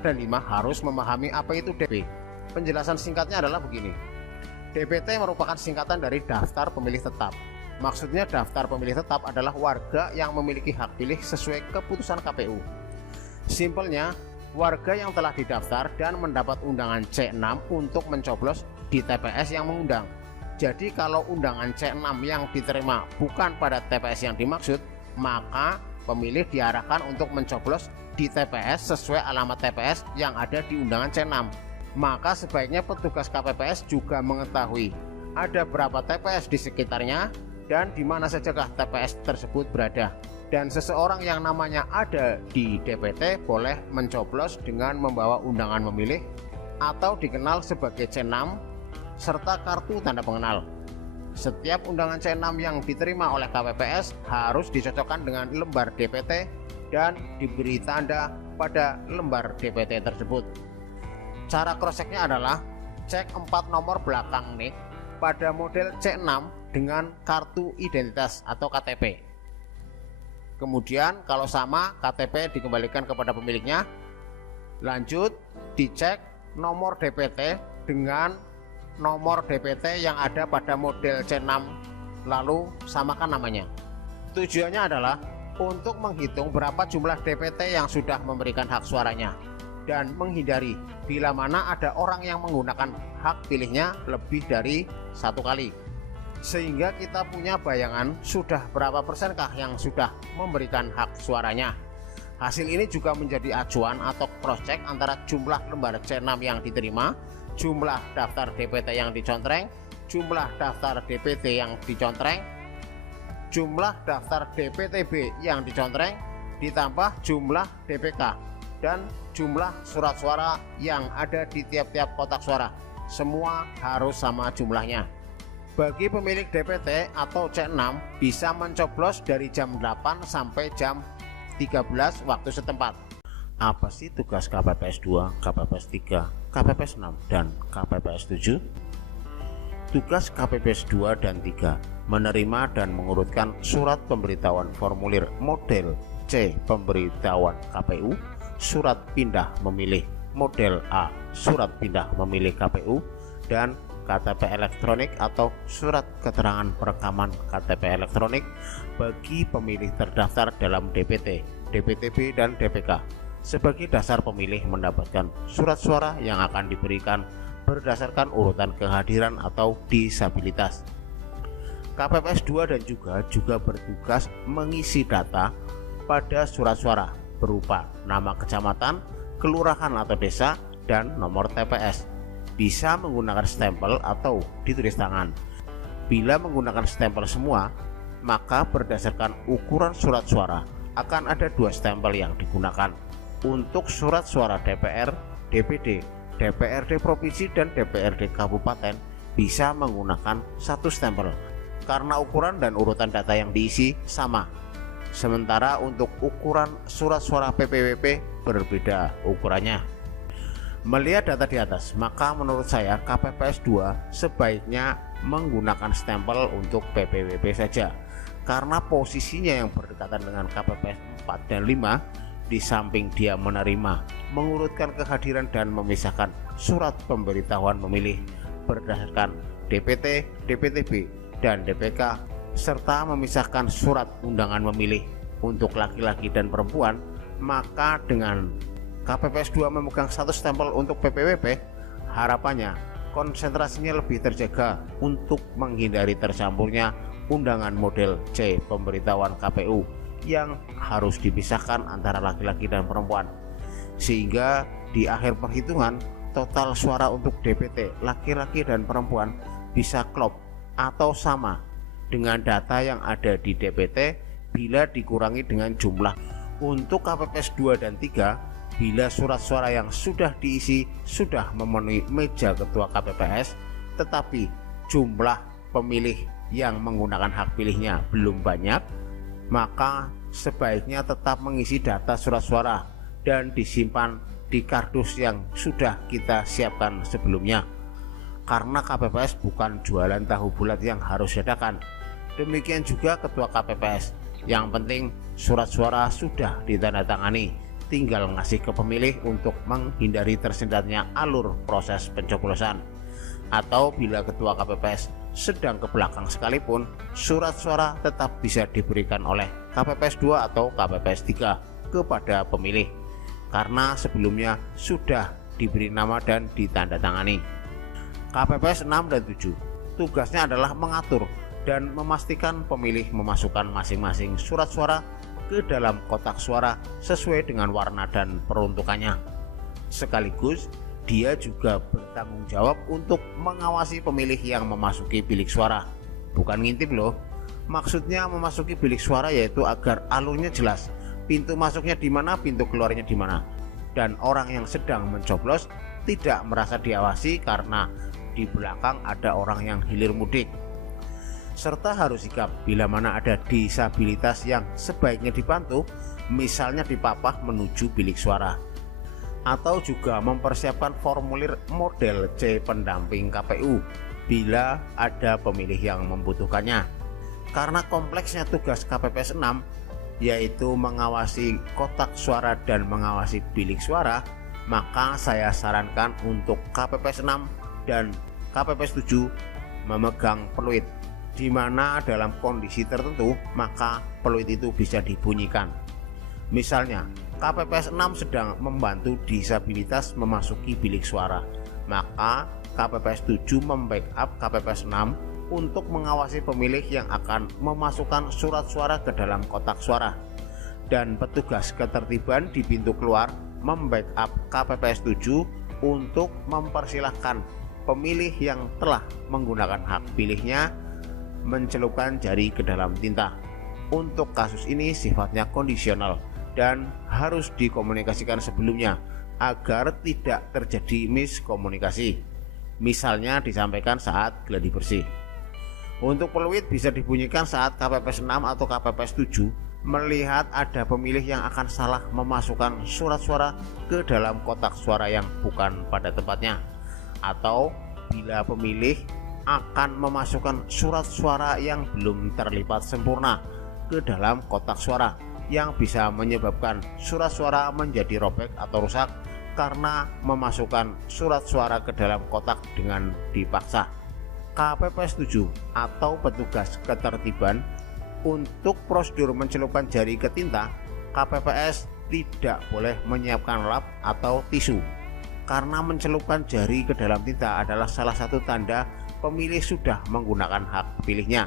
dan 5 harus memahami apa itu DP. Penjelasan singkatnya adalah begini. DPT merupakan singkatan dari daftar pemilih tetap. Maksudnya daftar pemilih tetap adalah warga yang memiliki hak pilih sesuai keputusan KPU. Simpelnya, warga yang telah didaftar dan mendapat undangan C6 untuk mencoblos di TPS yang mengundang. Jadi kalau undangan C6 yang diterima bukan pada TPS yang dimaksud, maka pemilih diarahkan untuk mencoblos di TPS sesuai alamat TPS yang ada di undangan C6. Maka sebaiknya petugas KPPS juga mengetahui ada berapa TPS di sekitarnya dan di mana sajakah TPS tersebut berada. Dan seseorang yang namanya ada di DPT boleh mencoblos dengan membawa undangan memilih atau dikenal sebagai C6 serta kartu tanda pengenal. Setiap undangan C6 yang diterima oleh KPPS harus dicocokkan dengan lembar DPT dan diberi tanda pada lembar DPT tersebut. Cara cross-checknya adalah cek 4 nomor belakang NIK pada model C6 dengan kartu identitas atau KTP. Kemudian kalau sama, KTP dikembalikan kepada pemiliknya. Lanjut dicek nomor DPT dengan nomor DPT yang ada pada model C6, lalu samakan namanya. Tujuannya adalah untuk menghitung berapa jumlah DPT yang sudah memberikan hak suaranya dan menghindari bila mana ada orang yang menggunakan hak pilihnya lebih dari satu kali, sehingga kita punya bayangan sudah berapa persenkah yang sudah memberikan hak suaranya. Hasil ini juga menjadi acuan atau cross check antara jumlah lembar C6 yang diterima, jumlah daftar DPT yang dicontreng, jumlah daftar DPT yang dicontreng, jumlah daftar DPTB yang dicontreng, ditambah jumlah DPK dan jumlah surat suara yang ada di tiap-tiap kotak suara. Semua harus sama jumlahnya. Bagi pemilik DPT atau C6 bisa mencoblos dari jam 8 sampai jam 13 waktu setempat. Apa sih tugas KPPS 2, KPPS 3, KPPS 6, dan KPPS 7? Tugas KPPS 2 dan 3 menerima dan mengurutkan surat pemberitahuan formulir model C pemberitahuan KPU, surat pindah memilih model A surat pindah memilih KPU, dan KTP elektronik atau surat keterangan perekaman KTP elektronik bagi pemilih terdaftar dalam DPT, DPTB, dan DPK sebagai dasar pemilih mendapatkan surat suara yang akan diberikan berdasarkan urutan kehadiran atau disabilitas. KPPS 2 dan juga bertugas mengisi data pada surat suara berupa nama kecamatan, kelurahan atau desa, dan nomor TPS. Bisa menggunakan stempel atau ditulis tangan. Bila menggunakan stempel semua, maka berdasarkan ukuran surat suara akan ada 2 stempel yang digunakan. Untuk surat suara DPR, DPD, DPRD provinsi, dan DPRD kabupaten bisa menggunakan 1 stempel karena ukuran dan urutan data yang diisi sama. Sementara untuk ukuran surat suara PPWP berbeda ukurannya. Melihat data di atas, maka menurut saya KPPS 2 sebaiknya menggunakan stempel untuk PPWP saja, karena posisinya yang berdekatan dengan KPPS 4 dan 5. Di samping dia menerima, mengurutkan kehadiran, dan memisahkan surat pemberitahuan memilih berdasarkan DPT, DPTB, dan DPK, serta memisahkan surat undangan memilih untuk laki-laki dan perempuan, maka dengan KPPS 2 memegang 1 stempel untuk PPWP, harapannya konsentrasinya lebih terjaga untuk menghindari tercampurnya undangan model C pemberitahuan KPU yang harus dipisahkan antara laki-laki dan perempuan, sehingga di akhir perhitungan total suara untuk DPT laki-laki dan perempuan bisa klop atau sama dengan data yang ada di DPT bila dikurangi dengan jumlah. Untuk KPPS 2 dan 3, bila surat suara yang sudah diisi sudah memenuhi meja ketua KPPS tetapi jumlah pemilih yang menggunakan hak pilihnya belum banyak, maka sebaiknya tetap mengisi data surat suara dan disimpan di kardus yang sudah kita siapkan sebelumnya, karena KPPS bukan jualan tahu bulat yang harus dadakan. Demikian juga ketua KPPS, yang penting surat suara sudah ditandatangani, tinggal ngasih ke pemilih untuk menghindari tersendatnya alur proses pencoblosan. Atau bila ketua KPPS sedang ke belakang sekalipun, surat suara tetap bisa diberikan oleh KPPS 2 atau KPPS 3 kepada pemilih, karena sebelumnya sudah diberi nama dan ditandatangani. KPPS 6 dan 7 tugasnya adalah mengatur dan memastikan pemilih memasukkan masing-masing surat suara ke dalam kotak suara sesuai dengan warna dan peruntukannya. Sekaligus dia juga bertanggung jawab untuk mengawasi pemilih yang memasuki bilik suara. Bukan ngintip loh. Maksudnya memasuki bilik suara yaitu agar alurnya jelas, pintu masuknya di mana, pintu keluarnya di mana, dan orang yang sedang mencoblos tidak merasa diawasi karena di belakang ada orang yang hilir mudik. Serta harus sigap bila mana ada disabilitas yang sebaiknya dibantu, misalnya dipapah menuju bilik suara. Atau juga mempersiapkan formulir model C pendamping KPU bila ada pemilih yang membutuhkannya. Karena kompleksnya tugas KPPS 6 yaitu mengawasi kotak suara dan mengawasi bilik suara, maka saya sarankan untuk KPPS 6 dan KPPS 7 memegang peluit, di mana dalam kondisi tertentu maka peluit itu bisa dibunyikan. Misalnya KPPS 6 sedang membantu disabilitas memasuki bilik suara, maka KPPS 7 membackup KPPS 6 untuk mengawasi pemilih yang akan memasukkan surat suara ke dalam kotak suara, dan petugas ketertiban di pintu keluar membackup KPPS 7 untuk mempersilahkan pemilih yang telah menggunakan hak pilihnya mencelupkan jari ke dalam tinta. Untuk kasus ini sifatnya kondisional dan harus dikomunikasikan sebelumnya agar tidak terjadi miskomunikasi. Misalnya disampaikan saat gladi bersih. Untuk peluit bisa dibunyikan saat KPPS 6 atau KPPS 7 melihat ada pemilih yang akan salah memasukkan surat suara ke dalam kotak suara yang bukan pada tempatnya, atau bila pemilih akan memasukkan surat suara yang belum terlipat sempurna ke dalam kotak suara, yang bisa menyebabkan surat suara menjadi robek atau rusak karena memasukkan surat suara ke dalam kotak dengan dipaksa. KPPS 7 atau petugas ketertiban, untuk prosedur mencelupkan jari ke tinta, KPPS tidak boleh menyiapkan lap atau tisu, karena mencelupkan jari ke dalam tinta adalah salah satu tanda pemilih sudah menggunakan hak pilihnya.